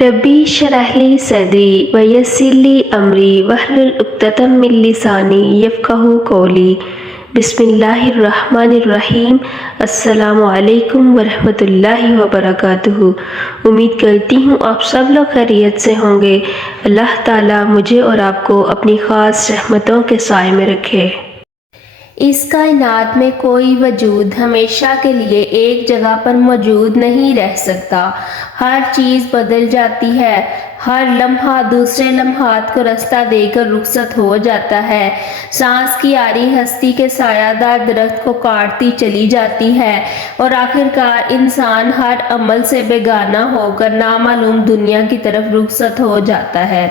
ربی اشرح لی صدری ویسر لی امری واحلل عقدۃ من لسانی یفقہوا قولی۔ بسم اللہ الرحمن الرحیم۔ السلام علیکم ورحمۃ اللہ وبرکاتہ۔ امید کرتی ہوں آپ سب لوگ خیریت سے ہوں گے۔ اللہ تعالیٰ مجھے اور آپ کو اپنی خاص رحمتوں کے سائے میں رکھے۔ اس کائنات میں کوئی وجود ہمیشہ کے لیے ایک جگہ پر موجود نہیں رہ سکتا۔ ہر چیز بدل جاتی ہے، ہر لمحہ دوسرے لمحات کو رستہ دے کر رخصت ہو جاتا ہے۔ سانس کی آری ہستی کے سایہ دار درخت کو کاٹتی چلی جاتی ہے اور آخرکار انسان ہر عمل سے بیگانہ ہو کر نامعلوم دنیا کی طرف رخصت ہو جاتا ہے۔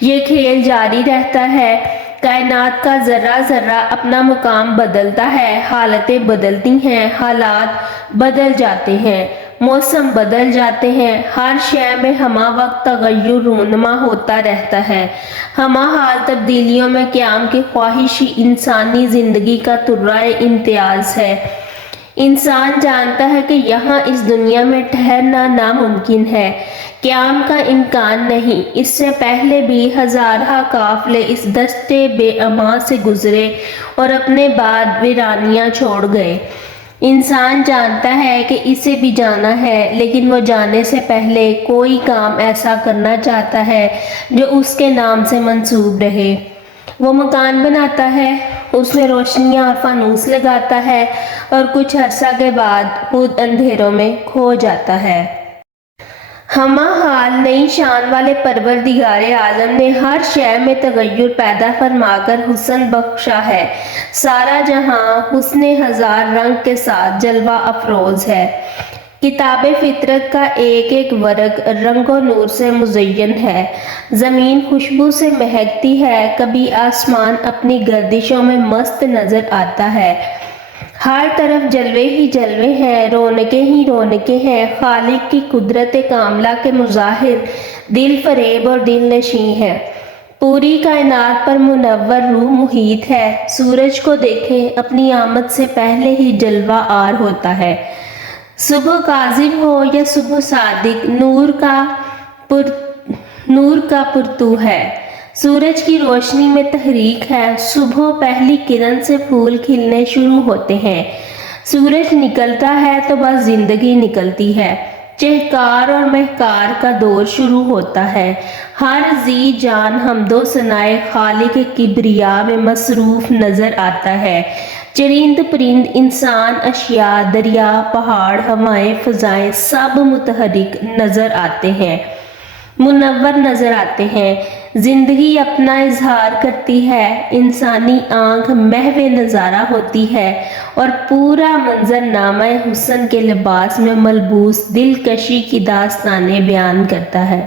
یہ کھیل جاری رہتا ہے۔ کائنات کا ذرہ ذرہ اپنا مقام بدلتا ہے، حالتیں بدلتی ہیں، حالات بدل جاتے ہیں، موسم بدل جاتے ہیں، ہر شے میں ہمہ وقت تغیر رونما ہوتا رہتا ہے۔ ہمہ حال تبدیلیوں میں قیام کی خواہش ہی انسانی زندگی کا ترائے امتیاز ہے۔ انسان جانتا ہے کہ یہاں اس دنیا میں ٹھہرنا ناممکن ہے، قیام کا امکان نہیں۔ اس سے پہلے بھی ہزارہ قافلے اس دشت بے امان سے گزرے اور اپنے بعد ویرانیاں چھوڑ گئے۔ انسان جانتا ہے کہ اسے بھی جانا ہے، لیکن وہ جانے سے پہلے کوئی کام ایسا کرنا چاہتا ہے جو اس کے نام سے منسوب رہے۔ وہ مکان بناتا ہے، اس میں روشنیاں اور فانوس لگاتا ہے اور کچھ عرصہ کے بعد خود اندھیروں میں کھو جاتا ہے۔ ہمہ حال نئی شان والے پروردگار عالم نے ہر شے میں تغیر پیدا فرما کر حسن بخشا ہے۔ سارا جہاں حسن ہزار رنگ کے ساتھ جلوہ افروز ہے۔ کتاب فطرت کا ایک ایک ورق رنگ و نور سے مزین ہے۔ زمین خوشبو سے مہکتی ہے، کبھی آسمان اپنی گردشوں میں مست نظر آتا ہے۔ ہر طرف جلوے ہی جلوے ہیں، رونقیں ہی رونقیں ہیں۔ خالق کی قدرت کاملہ کے مظاہر دل فریب اور دل نشیں ہیں۔ پوری کائنات پر منور روح محیط ہے۔ سورج کو دیکھیں، اپنی آمد سے پہلے ہی جلوہ آر ہوتا ہے۔ صبح کاذب ہو یا صبح صادق، نور کا پرتو ہے۔ سورج کی روشنی میں تحریک ہے۔ صبح پہلی کرن سے پھول کھلنے شروع ہوتے ہیں۔ سورج نکلتا ہے تو بس زندگی نکلتی ہے۔ چہکار اور مہکار کا دور شروع ہوتا ہے۔ ہر ذی جان حمد و ثنائے خالق کبریا میں مصروف نظر آتا ہے۔ چرند پرند، انسان، اشیاء، دریا، پہاڑ، ہوائیں، فضائیں سب متحرک نظر آتے ہیں، منور نظر آتے ہیں۔ زندگی اپنا اظہار کرتی ہے، انسانی آنکھ محو نظارہ ہوتی ہے اور پورا منظر نامہ حسن کے لباس میں ملبوس دلکشی کی داستانیں بیان کرتا ہے۔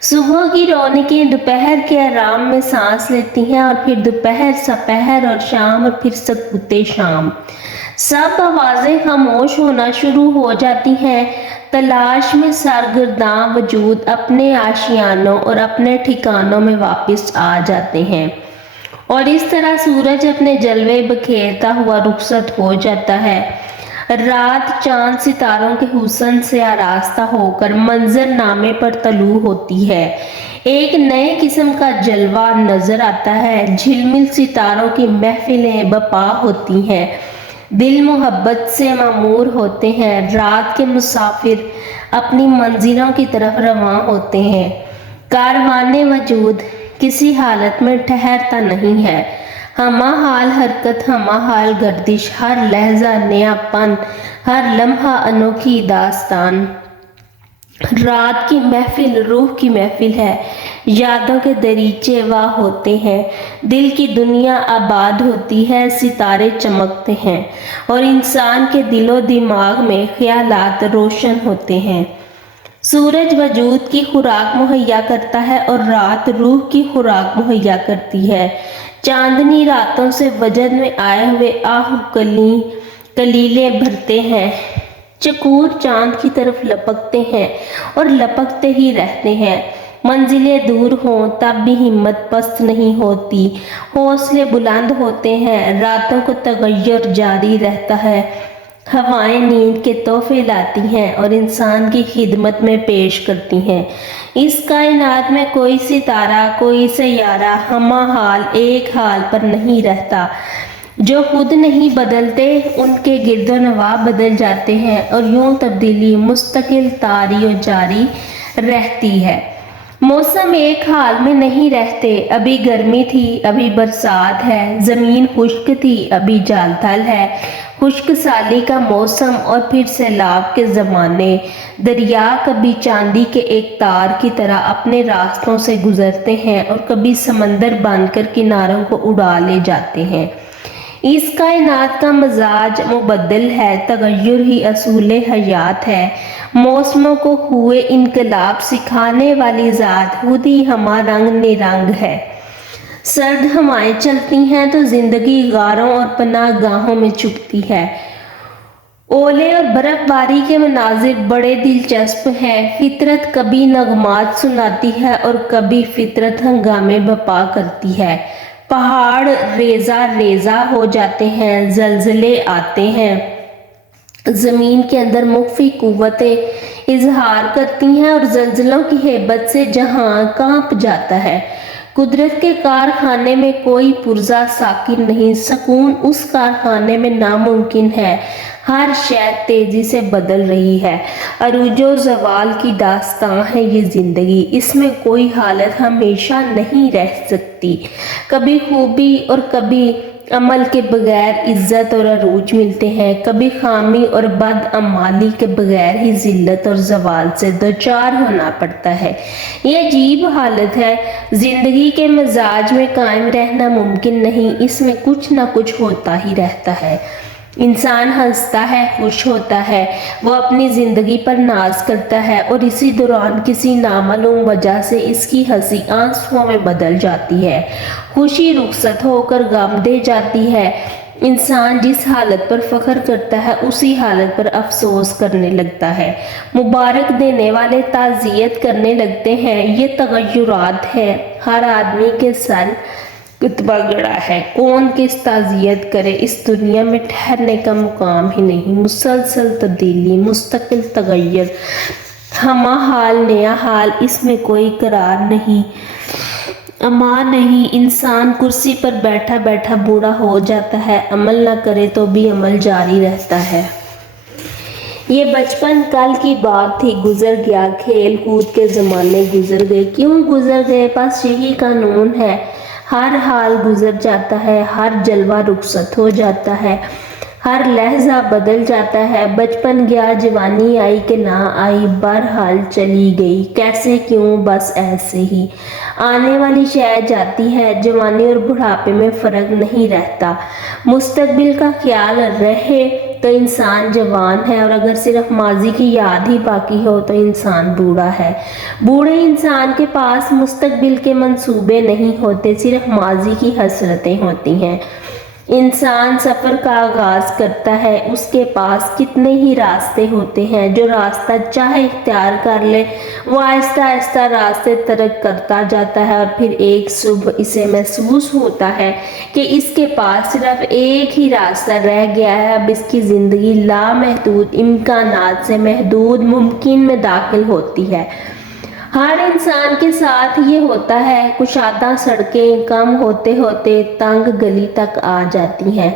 صبح کی رونقیں دوپہر کے آرام میں سانس لیتی ہیں اور پھر دوپہر، سپہر اور شام اور پھر سکوت شام۔ سب آوازیں خاموش ہونا شروع ہو جاتی ہیں۔ تلاش میں سرگرداں وجود اپنے آشیانوں اور اپنے ٹھکانوں میں واپس آ جاتے ہیں اور اس طرح سورج اپنے جلوے بکھیرتا ہوا رخصت ہو جاتا ہے۔ رات چاند ستاروں کے حسن سے آراستہ ہو کر منظر نامے پر طلوع ہوتی ہے۔ ایک نئے قسم کا جلوہ نظر آتا ہے۔ جھلمل ستاروں کی محفلیں برپا ہوتی ہیں، دل محبت سے معمور ہوتے ہیں۔ رات کے مسافر اپنی منزلوں کی طرف رواں ہوتے ہیں۔ کاروان وجود کسی حالت میں ٹھہرتا نہیں ہے۔ ہمہ حال حرکت، ہمہ حال گردش، ہر لحظہ نیا پن، ہر لمحہ انوکھی داستان۔ رات کی محفل روح کی محفل ہے۔ یادوں کے دریچے واہ ہوتے ہیں، دل کی دنیا آباد ہوتی ہے، ستارے چمکتے ہیں اور انسان کے دل و دماغ میں خیالات روشن ہوتے ہیں۔ سورج وجود کی خوراک مہیا کرتا ہے اور رات روح کی خوراک مہیا کرتی ہے۔ چاندنی راتوں سے وجد میں آئے ہوئے آہو کلیلے بھرتے ہیں، چکور چاند کی طرف لپکتے ہیں اور لپکتے ہی رہتے ہیں۔ منزلیں دور ہوں تب بھی ہمت پست نہیں ہوتی، حوصلے بلند ہوتے ہیں۔ راتوں کو تغیر جاری رہتا ہے، ہوائیں نیند کے تحفے لاتی ہیں اور انسان کی خدمت میں پیش کرتی ہیں۔ اس کائنات میں کوئی ستارہ، کوئی سیارہ ہمہ حال ایک حال پر نہیں رہتا۔ جو خود نہیں بدلتے ان کے گرد و نواح بدل جاتے ہیں اور یوں تبدیلی مستقل طاری و جاری رہتی ہے۔ موسم ایک حال میں نہیں رہتے، ابھی گرمی تھی ابھی برسات ہے، زمین خشک تھی ابھی جال تھل ہے، خشک سالی کا موسم اور پھر سیلاب کے زمانے۔ دریا کبھی چاندی کے ایک تار کی طرح اپنے راستوں سے گزرتے ہیں اور کبھی سمندر بن کر کناروں کو اڑا لے جاتے ہیں۔ اس کائنات کا مزاج مبدل ہے، تغیر ہی اصول حیات ہے۔ موسموں کو ہوئے انقلاب سکھانے والی ذات خود ہی ہمہ رنگ نرنگ ہے۔ سرد ہوائیں چلتی ہیں تو زندگی غاروں اور پناہ گاہوں میں چھپتی ہے۔ اولے اور برف باری کے مناظر بڑے دلچسپ ہیں۔ فطرت کبھی نغمات سناتی ہے اور کبھی فطرت ہنگامے برپا کرتی ہے۔ پہاڑ ریزہ ریزہ ہو جاتے ہیں، زلزلے آتے ہیں، زمین کے اندر مخفی قوتیں اظہار کرتی ہیں اور زلزلوں کی ہیبت سے جہاں کانپ جاتا ہے۔ قدرت کے کارخانے میں کوئی پرزہ ساکن نہیں، سکون اس کارخانے میں ناممکن ہے۔ ہر شے تیزی سے بدل رہی ہے، عروج و زوال کی داستان ہے یہ زندگی۔ اس میں کوئی حالت ہمیشہ نہیں رہ سکتی، کبھی خوبی اور کبھی عمل کے بغیر عزت اور عروج ملتے ہیں، کبھی خامی اور بدعمالی کے بغیر ہی ذلت اور زوال سے دوچار ہونا پڑتا ہے۔ یہ عجیب حالت ہے، زندگی کے مزاج میں قائم رہنا ممکن نہیں، اس میں کچھ نہ کچھ ہوتا ہی رہتا ہے۔ انسان ہنستا ہے، خوش ہوتا ہے، وہ اپنی زندگی پر ناز کرتا ہے اور اسی دوران کسی نامعلوم وجہ سے اس کی ہنسی آنسوؤں میں بدل جاتی ہے، خوشی رخصت ہو کر غم دے جاتی ہے۔ انسان جس حالت پر فخر کرتا ہے اسی حالت پر افسوس کرنے لگتا ہے، مبارک دینے والے تعزیت کرنے لگتے ہیں۔ یہ تغیرات ہیں، ہر آدمی کے سر کتبہ گڑا ہے، کون کس تعزیت کرے، اس دنیا میں ٹھہرنے کا مقام ہی نہیں۔ مسلسل تبدیلی، مستقل تغیر، ہمہ حال نیا حال، اس میں کوئی قرار نہیں، امان نہیں۔ انسان کرسی پر بیٹھا بیٹھا بوڑھا ہو جاتا ہے، عمل نہ کرے تو بھی عمل جاری رہتا ہے۔ یہ بچپن کل کی بات تھی، گزر گیا، کھیل کود کے زمانے گزر گئے۔ کیوں گزر گئے؟ بس یہی قانون ہے، ہر حال گزر جاتا ہے، ہر جلوہ رخصت ہو جاتا ہے، ہر لحظہ بدل جاتا ہے۔ بچپن گیا، جوانی آئی کہ نہ آئی، بہرحال چلی گئی، کیسے کیوں، بس ایسے ہی۔ آنے والی شے جاتی ہے، جوانی اور بڑھاپے میں فرق نہیں رہتا۔ مستقبل کا خیال رہے تو انسان جوان ہے اور اگر صرف ماضی کی یاد ہی باقی ہو تو انسان بوڑھا ہے۔ بوڑھے انسان کے پاس مستقبل کے منصوبے نہیں ہوتے، صرف ماضی کی حسرتیں ہوتی ہیں۔ انسان سفر کا آغاز کرتا ہے، اس کے پاس کتنے ہی راستے ہوتے ہیں، جو راستہ چاہے اختیار کر لے، وہ آہستہ آہستہ راستے ترک کرتا جاتا ہے اور پھر ایک صبح اسے محسوس ہوتا ہے کہ اس کے پاس صرف ایک ہی راستہ رہ گیا ہے۔ اب اس کی زندگی لامحدود امکانات سے محدود ممکن میں داخل ہوتی ہے۔ ہر انسان کے ساتھ یہ ہوتا ہے، کشادہ سڑکیں کم ہوتے ہوتے تنگ گلی تک آ جاتی ہیں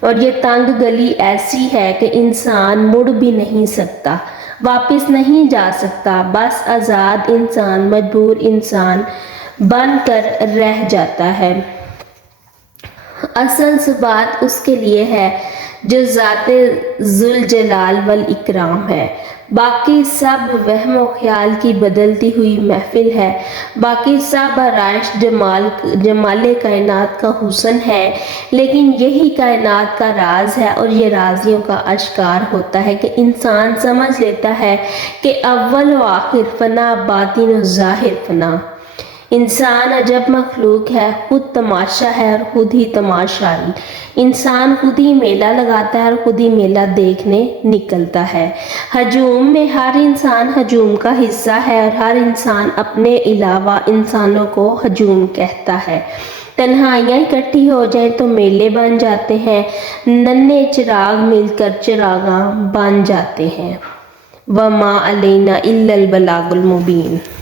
اور یہ تنگ گلی ایسی ہے کہ انسان مڑ بھی نہیں سکتا، واپس نہیں جا سکتا، بس آزاد انسان مجبور انسان بن کر رہ جاتا ہے۔ اصل ثبات اس کے لیے ہے جو ذات ذوالجلال والاکرام ہے، باقی سب وہم و خیال کی بدلتی ہوئی محفل ہے، باقی سب آرائش جمال کائنات کا حسن ہے، لیکن یہی کائنات کا راز ہے اور یہ رازیوں کا اشکار ہوتا ہے کہ انسان سمجھ لیتا ہے کہ اول و آخر فنا، باطن و ظاہر فنا۔ انسان عجب مخلوق ہے، خود تماشا ہے اور خود ہی تماشائی۔ انسان خود ہی میلہ لگاتا ہے اور خود ہی میلہ دیکھنے نکلتا ہے۔ ہجوم میں ہر انسان ہجوم کا حصہ ہے اور ہر انسان اپنے علاوہ انسانوں کو ہجوم کہتا ہے۔ تنہائیاں اکٹھی ہو جائیں تو میلے بن جاتے ہیں، ننھے چراغ مل کر چراغاں بن جاتے ہیں۔ وَمَا عَلَيْنَا إِلَّا الْبَلَاغُ الْمُبِينُ۔